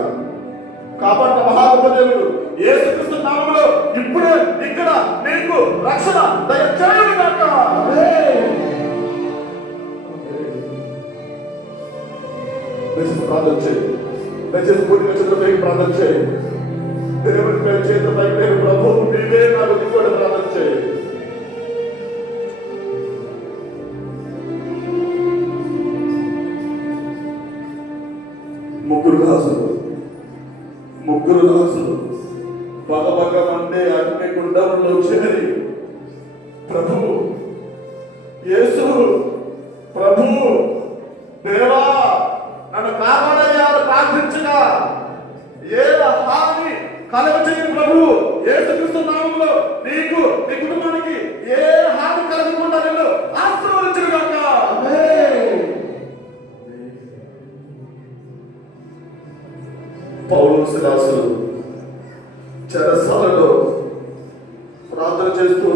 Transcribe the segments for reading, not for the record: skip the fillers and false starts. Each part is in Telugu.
ఆశీర్వదించగా కాపాడిన మహాగొప్ప దేవుడు యేసుక్రీస్తు నామములో ఇప్పుడే ఇక్కడ నీకు రక్షణ దయచేయును గాక. దయచేసి ప్రార్థన చేయి. దయచేసి పూర్తిగా చేతులపైకి ప్రార్థన చేయి. దేవుని పై చేతులపైకి నేను ప్రభు నీవే నాకు దిక్కుని ప్రార్థన చేయి. ముగ్గురు దాసులు బగబగమంటే అగ్ని గుండంలో చేరి ప్రభువు యేసు ప్రభువు దేవా నన్ను కాపాడయ్యారు ప్రార్థించగా ఏ హాని కలగచేయని ప్రభువు యేసుక్రీస్తు నామములో నీకు నీ కుటుంబానికి ఏ హాని కలగకుండా నేను ఆశీర్వదించును గాక. పౌలు శిలాసులు చెరసాలలో ప్రార్థన చేస్తూ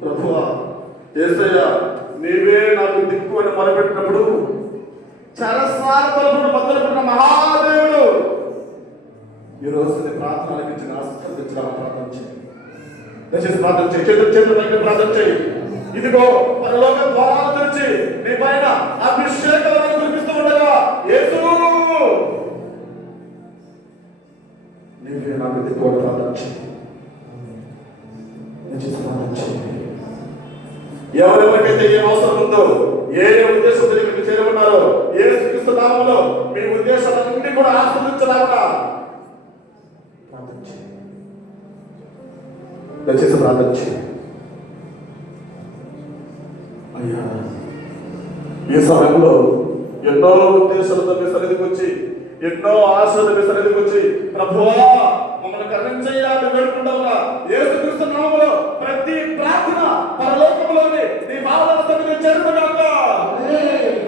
ప్రభువా యేసయ్య నీవే నాకు దిక్కు అని మొరపెట్టినప్పుడు చెరసాల తలుపును బద్దలుకున్న మహాదేవుడు ఈరోజు నీ ప్రార్థనలకు ఇచ్చిన ఆశీర్వదించిన ప్రార్థన చేయి. దయచేసి ప్రార్థన చేయి. చేతుల పైకి ప్రార్థన చేయి. ఇదిగో పరలోక ద్వారాలు తెరిచి నీ పైన అభిషేకాలను కురిపిస్తూ ఉండగా యేసు నీవే నాకు దిక్కు ప్రార్థన చేయి. ఎవరెవరికైతే ఏ అవసరం ఉందో ఏ ఉద్దేశంతో మీకు చేరుకున్నారో యేసుక్రీస్తు నామములో మీ ఉద్దేశాలన్నింటినీ కూడా ఆస్వాదించలాగా ప్రార్థన చేయి. దయచేసి ప్రార్థన చేయి. అయ్యా ఈ సమయంలో ఎన్నో ఉద్దేశాలతో మీ సన్నిధికి వచ్చి ఎన్నో ఆశలతో మీ సన్నిధికి వచ్చి ప్రభువా మమ్మల్ని కరుణించయ్యాలని వేడుకుంటావుగా యేసుక్రీస్తు నామములో ప్రతి ప్రార్థన పరలోకములోని నీ పాదాల సన్నిధికి చేరును గాక.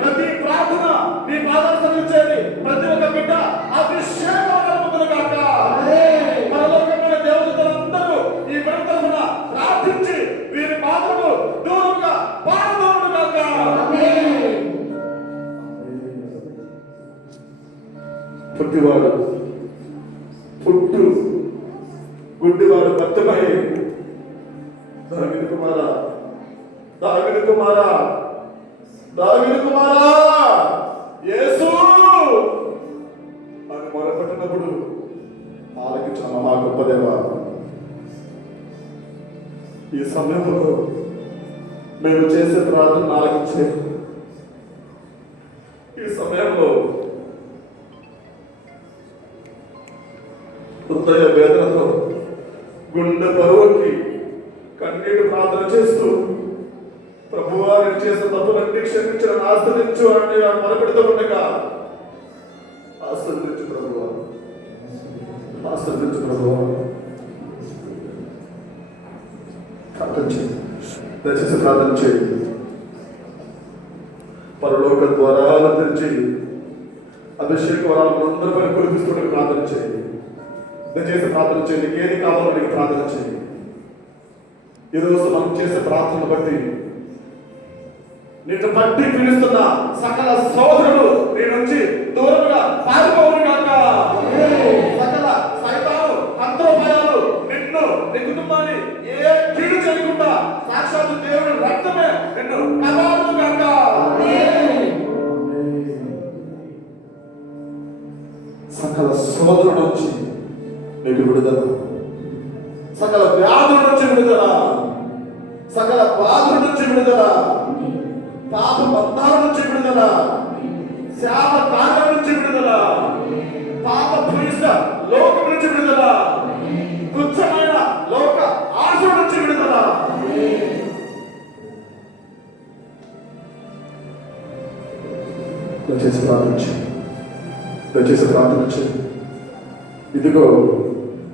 ప్రతి ప్రార్థన నీ పాదాల సన్నిధికి చేరి ప్రతి ఒక్క బిడ్డ అభిషేకాలను పొందును గాక. పరలోకమైన దేవదూతలందరూ ఈ బిడ్డ తరపున ప్రార్థించి వీరి పాదములు దూరంగా పారదోరును గాక. పుట్టివాడు పుట్టు గుడ్డివాడు భక్తమై దావీదు కుమారా యేసు అని మొరపెట్టినప్పుడు ఆలకించిన మహా గొప్ప దేవా ఈ సమయంలో మేము చేసే ప్రార్థన ఆలకించే ఈ సమయంలో హృదయ వేదనతో గుండె బరువుకి కన్నీటి ప్రార్థన చేస్తూ ప్రభువా నేను చేసిన తప్పులన్నీ క్షమించిన ఆశ్రదించు అని మొదలుపెడుతూ ఉండగా ఆశ్రదించు ప్రభువా ప్రార్థన చేయి. దయచేసి ప్రార్థన చేయి. పరలోక ద్వారాలను తెరిచి అభిషేక వరాలను అందరిపై కురిపిస్తుంటే ప్రార్థన చేయి. దయచేసి ప్రార్థన చేయండి. ఏది కావాలో నీకు ప్రార్థన చేయండి. ఈరోజు మనం చేసే ప్రార్థన బట్టి నిన్ను బట్టి పిలుస్తున్న సకల సోదరులు నీ నుంచి దూరంగా పారిపోవును గాక. సకల సైతాను తంత్రోపాయాలు నిన్ను నీ కుటుంబాన్ని ఏ కీడు చేయకుండా సాక్షాత్తు దేవుని రక్తమే నిన్ను కాపాడును గాక. సకల సోదరుల నుంచి నీకు విడుదల, సకల వ్యాధుల నుంచి విడుదల, సకల బాధల నుంచి విడుదల, పాప బంధాల నుంచి విడుదల, శాప కార్యాల నుంచి విడుదల, పాప భూయిష్ట లోకం నుంచి విడుదల, తుచ్చమైన లోక ఆశ నుంచి విడుదల. దయచేసి ప్రార్థించు. ఇదిగో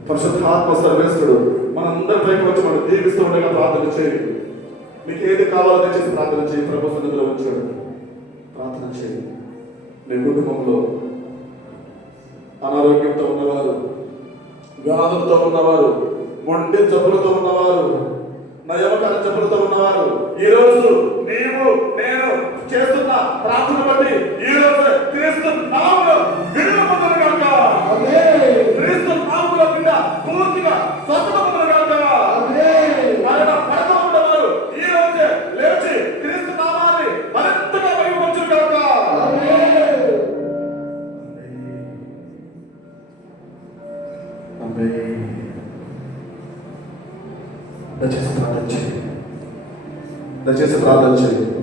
పరిశుద్ధాత్మ సర్వేశ్వరుడు మనందరిపైకి వచ్చి మనం దీవిస్తూ ఉండగా ప్రార్థన చేయి. నీకు ఏది కావాలో దయచేసి ప్రార్థన చేయి. ప్రభు సన్నిధిలో ఉంచాడు. ప్రార్థన చేయి. నీ కుటుంబంలో అనారోగ్యంతో ఉన్నవారు, వ్యాధులతో ఉన్నవారు, ఒంటి జబ్బులతో ఉన్నవారు, నయమకర జబ్బులతో ఉన్నవారు, ఈ రోజు నీవు నేను చేస్తున్న ప్రార్థన బట్టి ఈ రోజు క్రీస్తు నామములో విడుదల పొందును గాక. దయచేసి ప్రార్థన చేయండి. దయచేసి ప్రార్థన చేయండి.